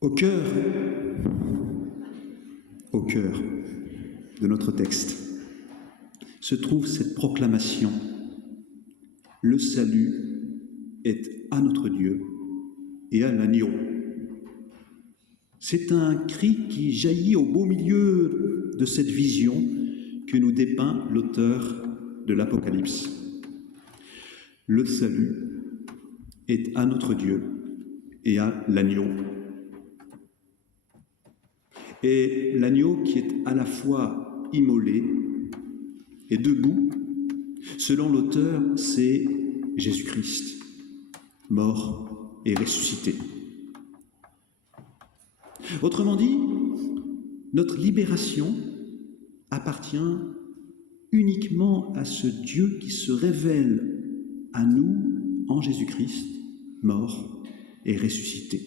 Au cœur, au cœur de notre texte se trouve cette proclamation. Le salut est à notre Dieu et à l'agneau. C'est un cri qui jaillit au beau milieu de cette vision que nous dépeint l'auteur de l'Apocalypse. Le salut est à notre Dieu et à l'agneau. Et l'agneau qui est à la fois immolé et debout, selon l'auteur, c'est Jésus-Christ, mort et ressuscité. Autrement dit, notre libération appartient uniquement à ce Dieu qui se révèle à nous en Jésus-Christ, mort et ressuscité.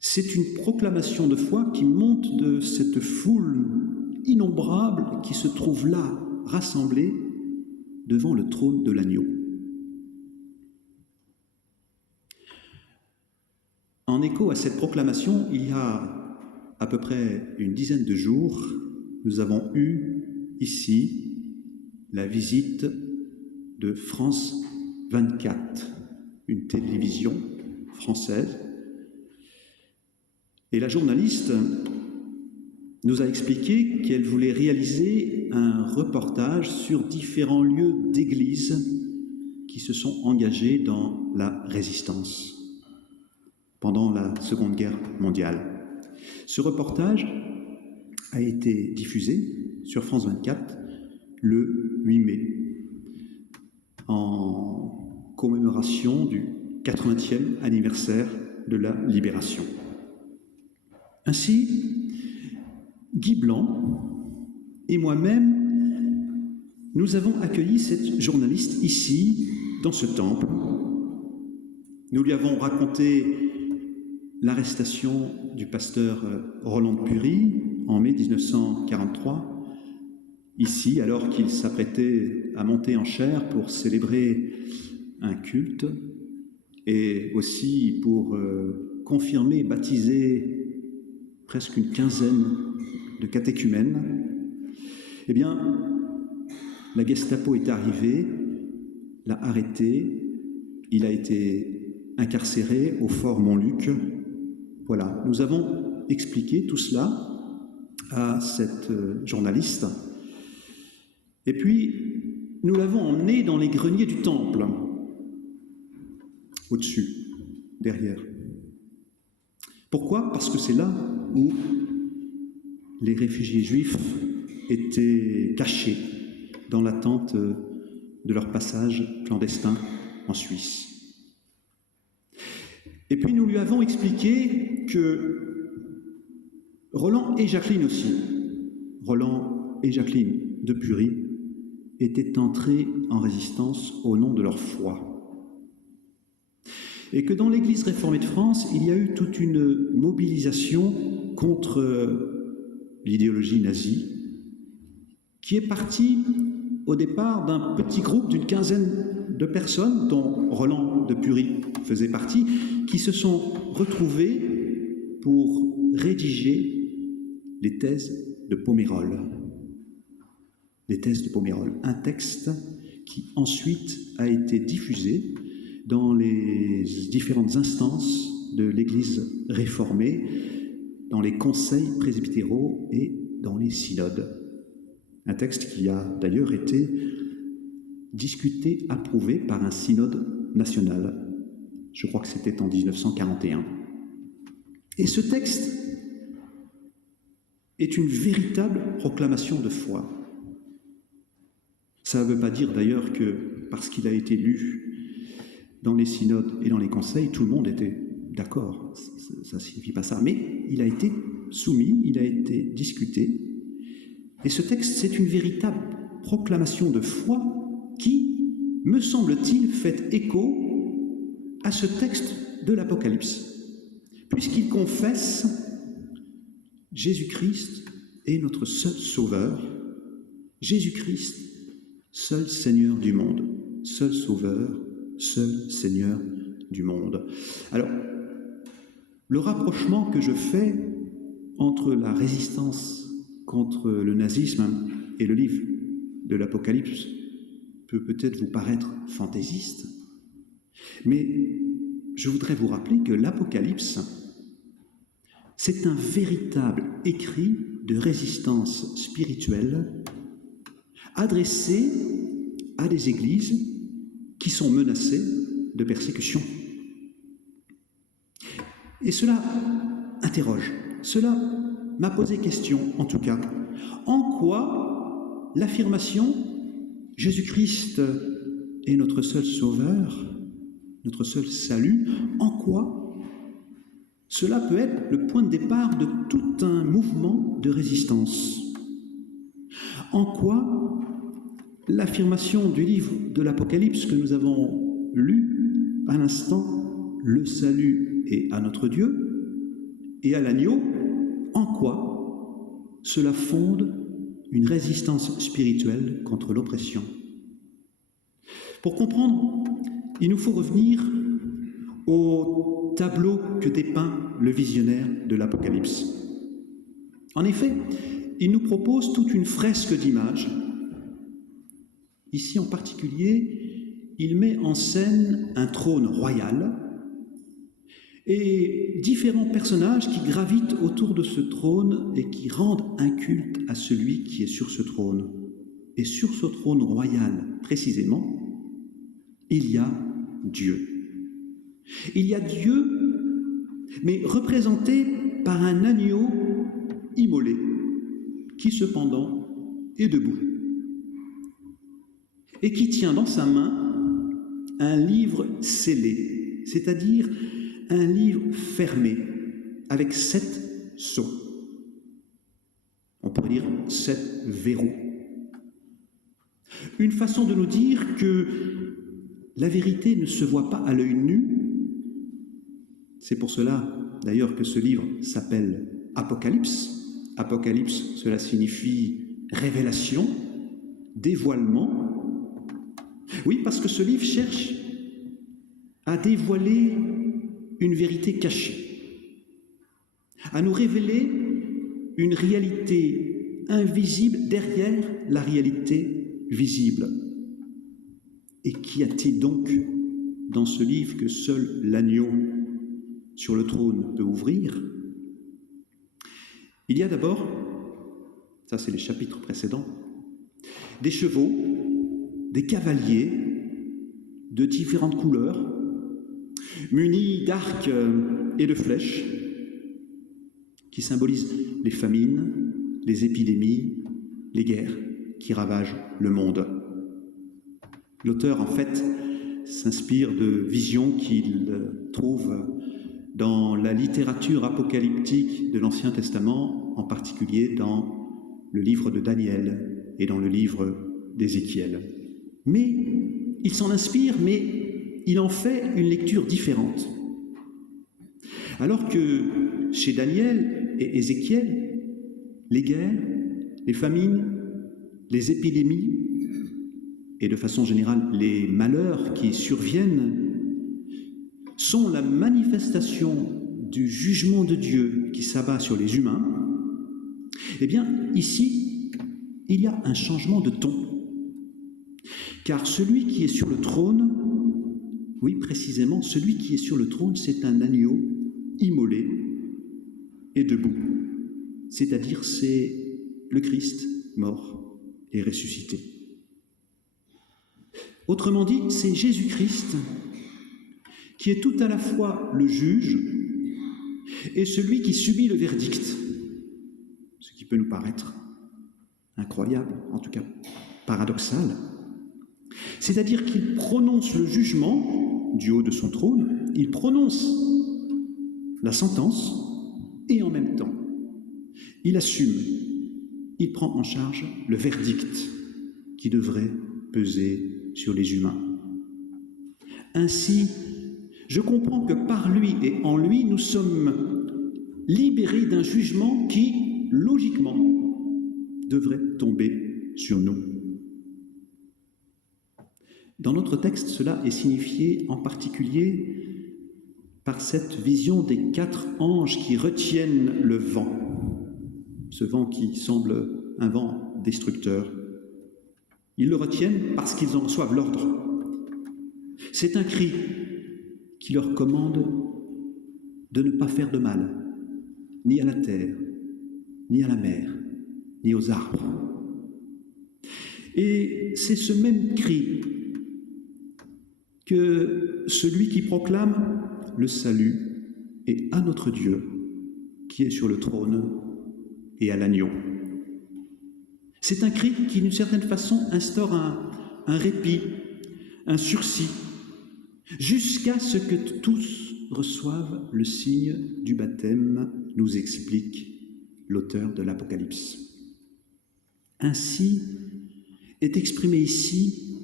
C'est une proclamation de foi qui monte de cette foule innombrable qui se trouve là, rassemblée devant le trône de l'agneau. En écho à cette proclamation, il y a à peu près une dizaine de jours, nous avons eu ici la visite de France 24, une télévision française. Et la journaliste nous a expliqué qu'elle voulait réaliser un reportage sur différents lieux d'église qui se sont engagés dans la résistance pendant la Seconde Guerre mondiale. Ce reportage a été diffusé sur France 24 le 8 mai, en commémoration du 80e anniversaire de la Libération. Ainsi, Guy Blanc et moi-même, nous avons accueilli cette journaliste ici, dans ce temple. Nous lui avons raconté l'arrestation du pasteur Roland de Pury en mai 1943, ici, alors qu'il s'apprêtait à monter en chaire pour célébrer un culte et aussi pour confirmer, baptiser presque une quinzaine de catéchumènes. Eh bien, la Gestapo est arrivée, l'a arrêté, il a été incarcéré au fort Montluc. Voilà, nous avons expliqué tout cela à cette journaliste. Et puis, nous l'avons emmené dans les greniers du temple, au-dessus, derrière. Pourquoi ? Parce que c'est là où les réfugiés juifs étaient cachés dans l'attente de leur passage clandestin en Suisse. Et puis nous lui avons expliqué que Roland et Jacqueline aussi, Roland et Jacqueline de Pury, étaient entrés en résistance au nom de leur foi. Et que dans l'Église réformée de France, il y a eu toute une mobilisation contre l'idéologie nazie, qui est partie au départ d'un petit groupe d'une quinzaine de personnes, dont Roland de Pury faisait partie, qui se sont retrouvés pour rédiger les thèses de Pomerol. Les thèses de Pomerol, un texte qui ensuite a été diffusé dans les différentes instances de l'Église réformée, dans les conseils presbytéraux et dans les synodes. Un texte qui a d'ailleurs été discuté, approuvé par un synode national. Je crois que c'était en 1941. Et ce texte est une véritable proclamation de foi. Ça ne veut pas dire d'ailleurs que parce qu'il a été lu dans les synodes et dans les conseils, tout le monde était d'accord. Ça ne signifie pas ça. Mais il a été soumis, il a été discuté. Et ce texte, c'est une véritable proclamation de foi qui, me semble-t-il, fait écho à ce texte de l'Apocalypse, puisqu'il confesse Jésus-Christ est notre seul Sauveur, Jésus-Christ, seul Seigneur du monde, seul Sauveur, seul Seigneur du monde. Alors, Le rapprochement que je fais entre la résistance contre le nazisme et le livre de l'Apocalypse peut peut-être vous paraître fantaisiste, mais je voudrais vous rappeler que l'Apocalypse, c'est un véritable écrit de résistance spirituelle adressé à des églises qui sont menacées de persécution. Et cela interroge, cela m'a posé question en tout cas. En quoi l'affirmation « Jésus-Christ est notre seul sauveur », notre seul salut, en quoi cela peut être le point de départ de tout un mouvement de résistance? En quoi l'affirmation du livre de l'Apocalypse que nous avons lu à l'instant, le salut est à notre Dieu et à l'agneau, en quoi cela fonde une résistance spirituelle contre l'oppression? Pour comprendre, il nous faut revenir au tableau que dépeint le visionnaire de l'Apocalypse. En effet, il nous propose toute une fresque d'images. Ici en particulier, il met en scène un trône royal et différents personnages qui gravitent autour de ce trône et qui rendent un culte à celui qui est sur ce trône. Et sur ce trône royal, précisément, il y a Dieu. Il y a Dieu, mais représenté par un agneau immolé, qui cependant est debout, et qui tient dans sa main un livre scellé, c'est-à-dire un livre fermé, avec 7 sceaux. On pourrait dire 7 verrous. Une façon de nous dire que la vérité ne se voit pas à l'œil nu. C'est pour cela, d'ailleurs, que ce livre s'appelle Apocalypse. Apocalypse, cela signifie révélation, dévoilement. Oui, parce que ce livre cherche à dévoiler une vérité cachée, à nous révéler une réalité invisible derrière la réalité visible. Et qu'y a-t-il donc dans ce livre que seul l'agneau sur le trône peut ouvrir? Il y a d'abord, ça c'est les chapitres précédents, des chevaux, des cavaliers de différentes couleurs, munis d'arcs et de flèches, qui symbolisent les famines, les épidémies, les guerres qui ravagent le monde. L'auteur, en fait, s'inspire de visions qu'il trouve dans la littérature apocalyptique de l'Ancien Testament, en particulier dans le livre de Daniel et dans le livre d'Ézéchiel. Mais il s'en inspire, mais il en fait une lecture différente. Alors que chez Daniel et Ézéchiel, les guerres, les famines, les épidémies, et de façon générale les malheurs qui surviennent, sont la manifestation du jugement de Dieu qui s'abat sur les humains, eh bien, ici, il y a un changement de ton. Car celui qui est sur le trône, oui, précisément, celui qui est sur le trône, c'est un agneau immolé et debout. C'est-à-dire, c'est le Christ mort et ressuscité. Autrement dit, c'est Jésus-Christ qui est tout à la fois le juge et celui qui subit le verdict, ce qui peut nous paraître incroyable, en tout cas paradoxal. C'est-à-dire qu'il prononce le jugement du haut de son trône, il prononce la sentence et en même temps, il assume, il prend en charge le verdict qui devrait peser sur les humains. Ainsi, je comprends que par lui et en lui, nous sommes libérés d'un jugement qui, logiquement, devrait tomber sur nous. Dans notre texte, cela est signifié en particulier par cette vision des 4 anges qui retiennent le vent, ce vent qui semble un vent destructeur. Ils le retiennent parce qu'ils en reçoivent l'ordre. C'est un cri qui leur commande de ne pas faire de mal, ni à la terre, ni à la mer, ni aux arbres. Et c'est ce même cri que celui qui proclame le salut est à notre Dieu qui est sur le trône et à l'agneau. C'est un cri qui, d'une certaine façon, instaure un répit, un sursis, jusqu'à ce que tous reçoivent le signe du baptême, nous explique l'auteur de l'Apocalypse. Ainsi est exprimé ici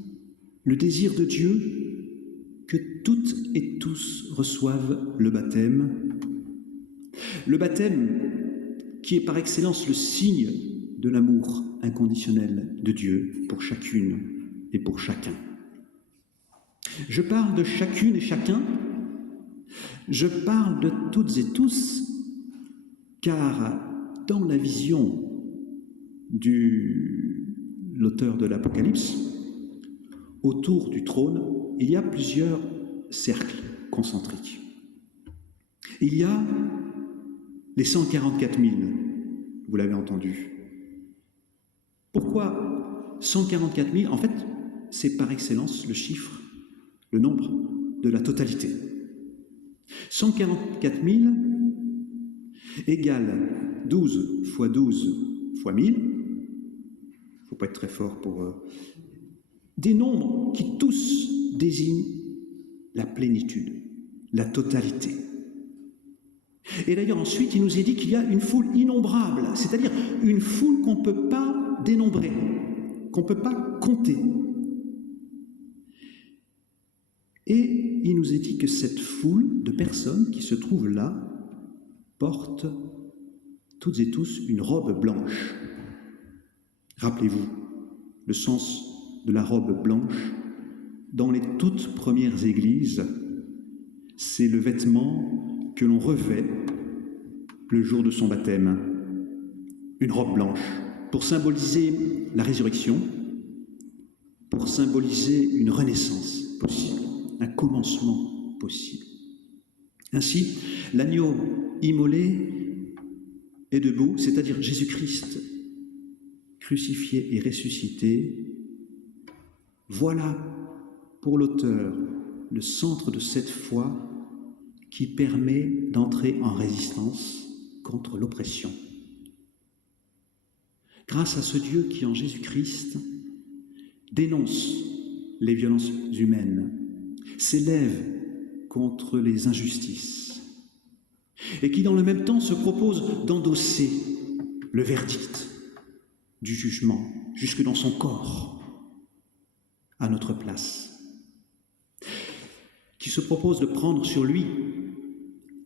le désir de Dieu que toutes et tous reçoivent le baptême qui est par excellence le signe de l'amour inconditionnel de Dieu pour chacune et pour chacun. Je parle de chacune et chacun, je parle de toutes et tous, car dans la vision de l'auteur de l'Apocalypse, autour du trône, il y a plusieurs cercles concentriques. Il y a les 144 000, vous l'avez entendu. Pourquoi 144 000 ? En fait, c'est par excellence le chiffre, le nombre de la totalité. 144 000 égale 12 fois 12 fois 1000. Il ne faut pas être très fort pour... Des nombres qui tous désignent la plénitude, la totalité. Et d'ailleurs, ensuite, il nous est dit qu'il y a une foule innombrable, c'est-à-dire une foule qu'on ne peut pas dénombrer, qu'on ne peut pas compter. Et il nous est dit que cette foule de personnes qui se trouvent là portent toutes et tous une robe blanche. Rappelez-vous le sens de la robe blanche dans les toutes premières églises, c'est le vêtement que l'on revêt le jour de son baptême, une robe blanche, pour symboliser la résurrection, pour symboliser une renaissance possible, un commencement possible. Ainsi, l'agneau immolé est debout, c'est-à-dire Jésus-Christ, crucifié et ressuscité. Voilà, pour l'auteur, le centre de cette foi qui permet d'entrer en résistance contre l'oppression. Grâce à ce Dieu qui, en Jésus-Christ, dénonce les violences humaines, s'élève contre les injustices, et qui, dans le même temps, se propose d'endosser le verdict du jugement jusque dans son corps, à notre place, qui se propose de prendre sur lui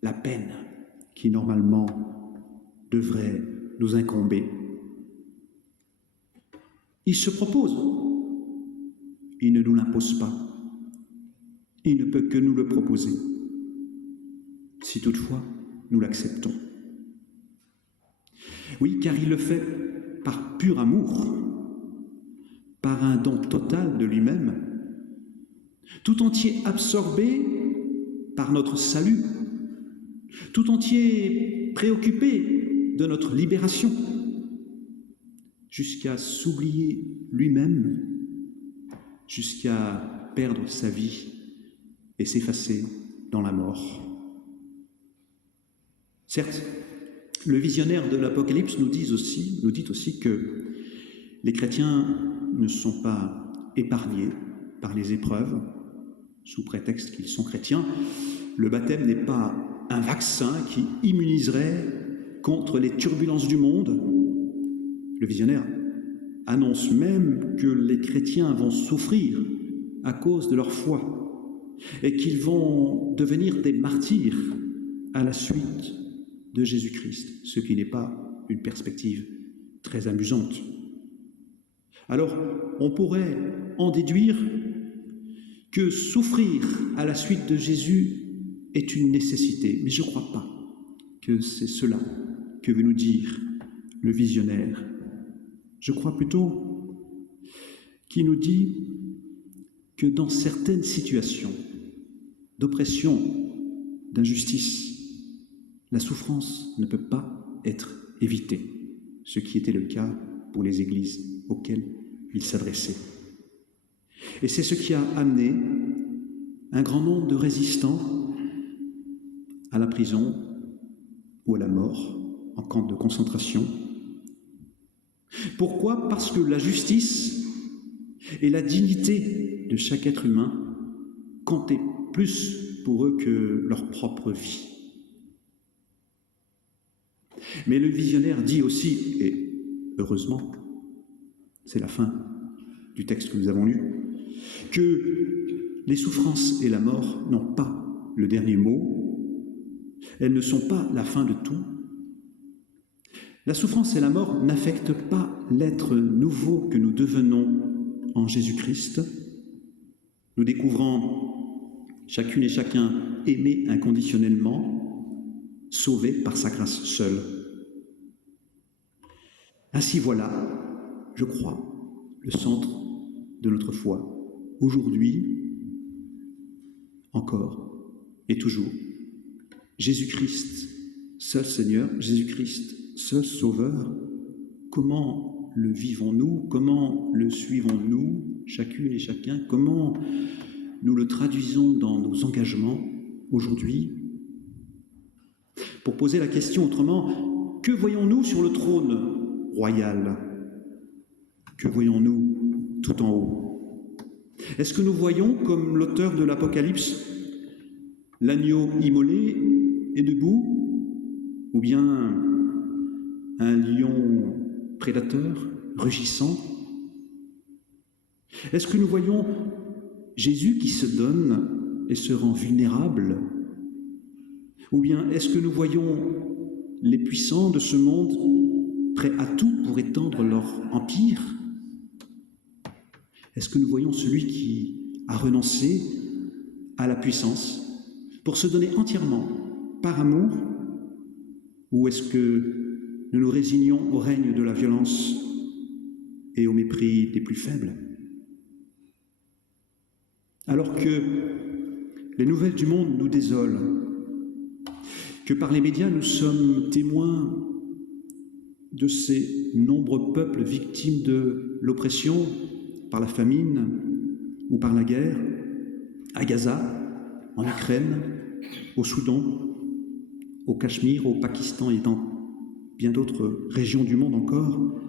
la peine qui normalement devrait nous incomber. Il se propose, il ne nous l'impose pas, il ne peut que nous le proposer, si toutefois nous l'acceptons. Oui, car il le fait par pur amour, par un don total de lui-même, tout entier absorbé par notre salut, tout entier préoccupé de notre libération, jusqu'à s'oublier lui-même, jusqu'à perdre sa vie et s'effacer dans la mort. Certes, le visionnaire de l'Apocalypse nous dit aussi que les chrétiens ne sont pas épargnés par les épreuves, sous prétexte qu'ils sont chrétiens. Le baptême n'est pas un vaccin qui immuniserait contre les turbulences du monde. Le visionnaire annonce même que les chrétiens vont souffrir à cause de leur foi et qu'ils vont devenir des martyrs à la suite de Jésus-Christ, ce qui n'est pas une perspective très amusante. Alors, on pourrait en déduire que souffrir à la suite de Jésus est une nécessité, mais je ne crois pas que c'est cela que veut nous dire le visionnaire. Je crois plutôt qu'il nous dit que dans certaines situations d'oppression, d'injustice, la souffrance ne peut pas être évitée, ce qui était le cas pour les églises auxquelles il s'adressait. Et c'est ce qui a amené un grand nombre de résistants à la prison ou à la mort en camp de concentration. Pourquoi ? Parce que la justice et la dignité de chaque être humain comptaient plus pour eux que leur propre vie. Mais le visionnaire dit aussi, et heureusement, c'est la fin du texte que nous avons lu, que les souffrances et la mort n'ont pas le dernier mot, elles ne sont pas la fin de tout. La souffrance et la mort n'affectent pas l'être nouveau que nous devenons en Jésus-Christ. Nous découvrons chacune et chacun aimé inconditionnellement, sauvé par sa grâce seule. Ainsi voilà, je crois, le centre de notre foi. Aujourd'hui, encore et toujours, Jésus-Christ, seul Seigneur, Jésus-Christ, seul Sauveur. Comment le vivons-nous? Comment le suivons-nous, chacune et chacun? Comment nous le traduisons dans nos engagements aujourd'hui? Pour poser la question autrement, que voyons-nous sur le trône royal? Que voyons-nous tout en haut? Est-ce que nous voyons, comme l'auteur de l'Apocalypse, l'agneau immolé et debout, ou bien un lion prédateur, rugissant? Est-ce que nous voyons Jésus qui se donne et se rend vulnérable? Ou bien est-ce que nous voyons les puissants de ce monde prêts à tout pour étendre leur empire? Est-ce que nous voyons celui qui a renoncé à la puissance pour se donner entièrement par amour? Ou est-ce que nous nous résignons au règne de la violence et au mépris des plus faibles? Alors que les nouvelles du monde nous désolent, que par les médias nous sommes témoins de ces nombreux peuples victimes de l'oppression par la famine ou par la guerre, à Gaza, en Ukraine, au Soudan, au Cachemire, au Pakistan et dans bien d'autres régions du monde encore,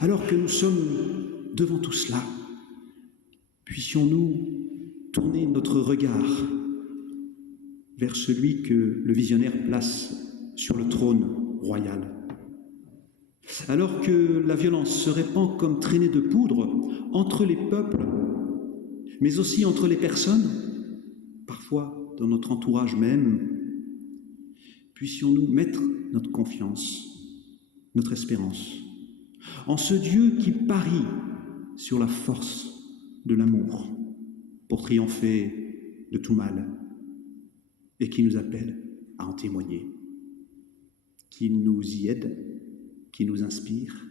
alors que nous sommes devant tout cela, puissions-nous tourner notre regard vers celui que le visionnaire place sur le trône royal. Alors que la violence se répand comme traînée de poudre entre les peuples, mais aussi entre les personnes, parfois dans notre entourage même, puissions-nous mettre notre confiance, notre espérance, en ce Dieu qui parie sur la force de l'amour pour triompher de tout mal et qui nous appelle à en témoigner, qui nous y aide, qui nous inspire